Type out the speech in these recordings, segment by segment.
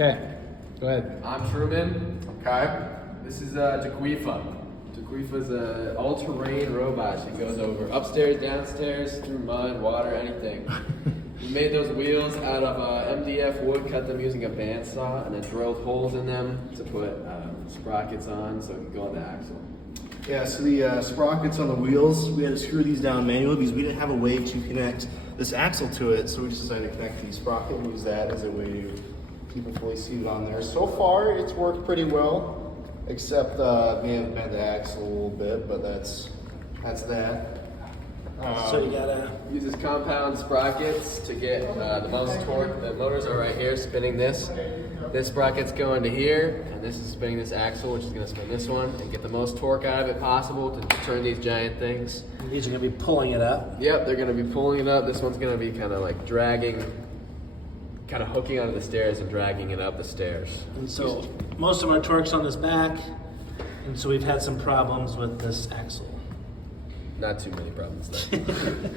Okay, go ahead. I'm Truman. Okay. This is Jaquifa. Jaquifa is an all-terrain robot. She goes over upstairs, downstairs, through mud, water, anything. We made those wheels out of MDF wood, cut them using a bandsaw, and then drilled holes in them to put sprockets on so it can go on the axle. Yeah, so the sprockets on the wheels, we had to screw these down manually because we didn't have a way to connect this axle to it, so we just decided to connect the sprocket and use that as a way to keep it fully seated on there. So far, it's worked pretty well, except we have bent the axle a little bit, but that's that. So you gotta Uses compound sprockets to get the most torque. The motors are right here spinning this. This sprocket's going to here, and this is spinning this axle, which is going to spin this one, and get the most torque out of it possible to turn these giant things. these are gonna be pulling it up. Yep, they're going to be pulling it up. This one's going to be kind of like dragging, kind of hooking onto the stairs and dragging it up the stairs. And so most of our torque's on this back, and so we've had some problems with this axle. Not too many problems though.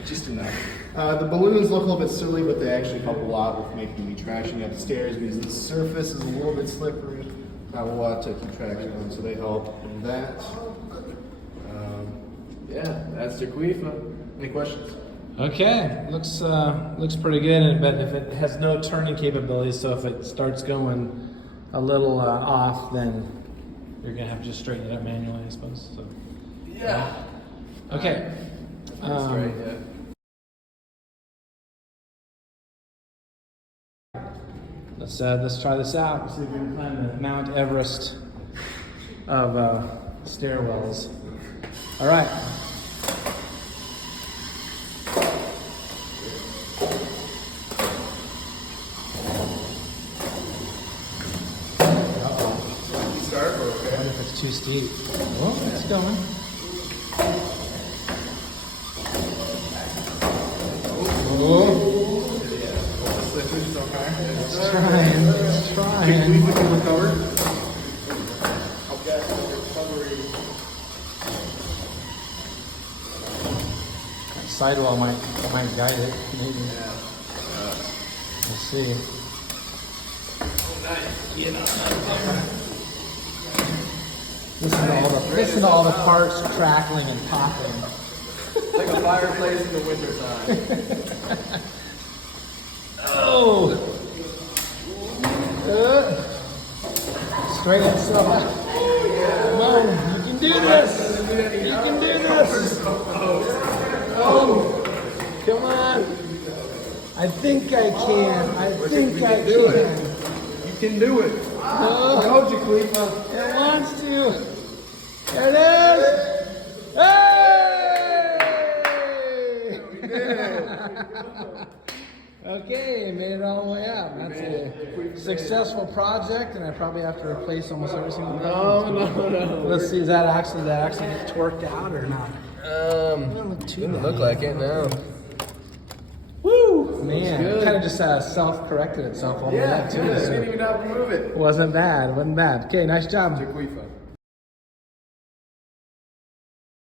Just enough. The balloons look a little bit silly, but they actually help a lot with making the traction up the stairs because the surface is a little bit slippery. Not a lot to keep traction on, so they help in that. Yeah, that's Jaquifa. Any questions? Okay, looks pretty good, but if it has no turning capabilities, so if it starts going a little off, then you're gonna have to just straighten it up manually, I suppose. So. Yeah. Okay. That's right, yeah. Let's try this out. See if we can climb the Mount Everest of stairwells. All right. Start or I wonder if it's too steep. Oh, it's going. Oh. It's trying. We can recover. That sidewall might guide it, maybe. We'll see. Listen to all the parts crackling and popping. It's like a fireplace in the wintertime. Oh! Straight up so high. Come on, you can do this! You can do this! Oh! Come on! I think I can. I think I can. You can do it. Oh, Go, Jaquifa. it wants to. There it is! Hey! We did it. Okay, made it all the way up. That's a successful project, and I probably have to replace almost every single one. No. Let's see, is that actually get torqued out or not? Doesn't look too Didn't bad. look like it, no. Woo! Man, good. it kind of just self-corrected itself all the way Yeah, up too. good. I So didn't even have to move it. wasn't bad. Okay, nice job. Jaquifa.